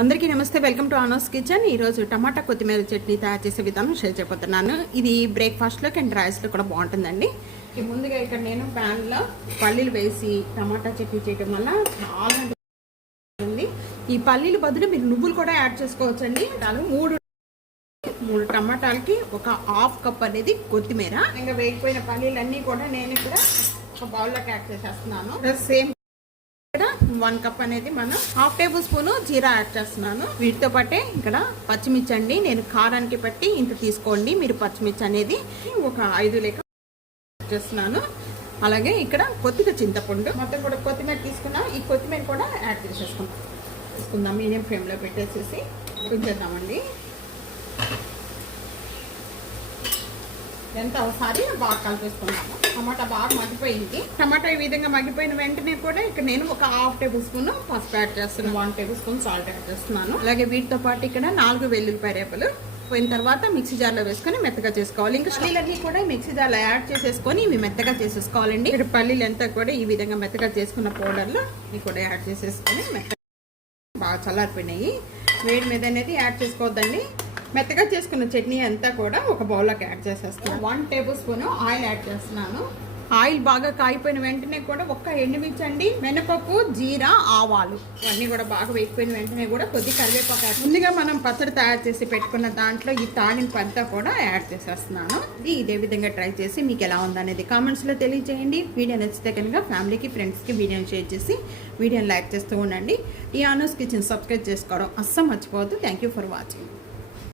అందరికీ నమస్తే, welcome to ఆనోస్ kitchen. ఈరోజు టమాటా కొత్తిమీర చట్నీ తయారు చేసే విధానం షేర్ చేయబోతున్నాను. ఇది బ్రేక్ఫాస్ట్లోకి అండ్ రైస్లో కూడా బాగుంటుందండి. ముందుగా ఇక్కడ నేను ప్యాన్లో పల్లీలు వేసి టమాటా చట్నీ చేయడం వల్ల చాలా ఉంది. ఈ పల్లీలు బదులు మీరు నువ్వులు కూడా యాడ్ చేసుకోవచ్చండి. మూడు టమాటాలకి ఒక హాఫ్ కప్ అనేది కొత్తిమీర, ఇంకా వేగిపోయిన పల్లీలన్నీ కూడా నేను ఇక్కడ ఒక బౌల్లోకి యాడ్ చేసేస్తున్నాను. సేమ్ 1 కప్ అనేది మనం హాఫ్ టేబుల్ స్పూన్ జీరా యాడ్ చేస్తున్నాను. వీటితో పాటే ఇక్కడ పచ్చిమిర్చి అండి, నేను కారానికి బట్టి ఇంత తీసుకోండి మీరు. పచ్చిమిర్చి అనేది ఒక 5 లెక్క చేస్తున్నాను. అలాగే ఇక్కడ కొద్దిగా చింతపండు, మొత్తం కూడా కొత్తిమీర తీసుకున్నా. ఈ కొత్తిమీర కూడా యాడ్ తీసుకుందాం. మీడియం ఫ్లేమ్లో పెట్టేసేసి ఉంచేద్దామండి. ఎంత ఒకసారి బాగా కలిపేసుకున్నాము. టమాటా బాగా మగ్గిపోయింది. టమాటా ఈ విధంగా మగ్గిపోయిన వెంటనే కూడా ఇక్కడ నేను ఒక హాఫ్ టేబుల్ స్పూన్ పసుపు యాడ్ చేస్తున్నాను, 1 టేబుల్ స్పూన్ సాల్ట్ యాడ్ చేస్తున్నాను. అలాగే వీటితో పాటు ఇక్కడ 4 వెల్లుల్లిపాయ రేపలు పోయిన తర్వాత మిక్సీ జార్లో వేసుకొని మెత్తగా చేసుకోవాలి. ఇంకా పల్లీలన్నీ కూడా మిక్సీ జార్లో యాడ్ చేసేసుకొని ఇవి మెత్తగా చేసేసుకోవాలండి. ఇక్కడ పల్లీలు అంతా కూడా ఈ విధంగా మెత్తగా చేసుకున్న పౌడర్లో ఇవి కూడా యాడ్ చేసేసుకొని మెత్తగా బాగా చల్లారిపోయినాయి. వేడి మీద అనేది యాడ్ చేసుకోవద్దండి. మెత్తగా చేసుకున్న చట్నీ అంతా కూడా ఒక బౌల్లోకి యాడ్ చేసేస్తాను. 1 టేబుల్ స్పూన్ ఆయిల్ యాడ్ చేస్తున్నాను. ఆయిల్ బాగా కాగిపోయిన వెంటనే కూడా ఒక్క ఎండుమిర్చి అండి, మినపప్పు, జీరా, ఆవాలు అన్నీ కూడా బాగా వేగిపోయిన వెంటనే కూడా కొద్ది కరివేపాకు యాడ్. ముందుగా మనం పచ్చడి తయారు చేసి పెట్టుకున్న దాంట్లో ఈ తాలింపు అంతా కూడా యాడ్ చేసేస్తున్నాను. ఇదే విధంగా ట్రై చేసి మీకు ఎలా ఉందనేది కామెంట్స్లో తెలియజేయండి. వీడియో నచ్చితే కనుక ఫ్యామిలీకి, ఫ్రెండ్స్కి వీడియోని షేర్ చేసి వీడియోని లైక్ చేస్తూ ఉండండి. ఈ ఆనోస్ కిచెన్ సబ్స్క్రైబ్ చేసుకోవడం అస్సలు మర్చిపోవద్దు. Thank you for watching.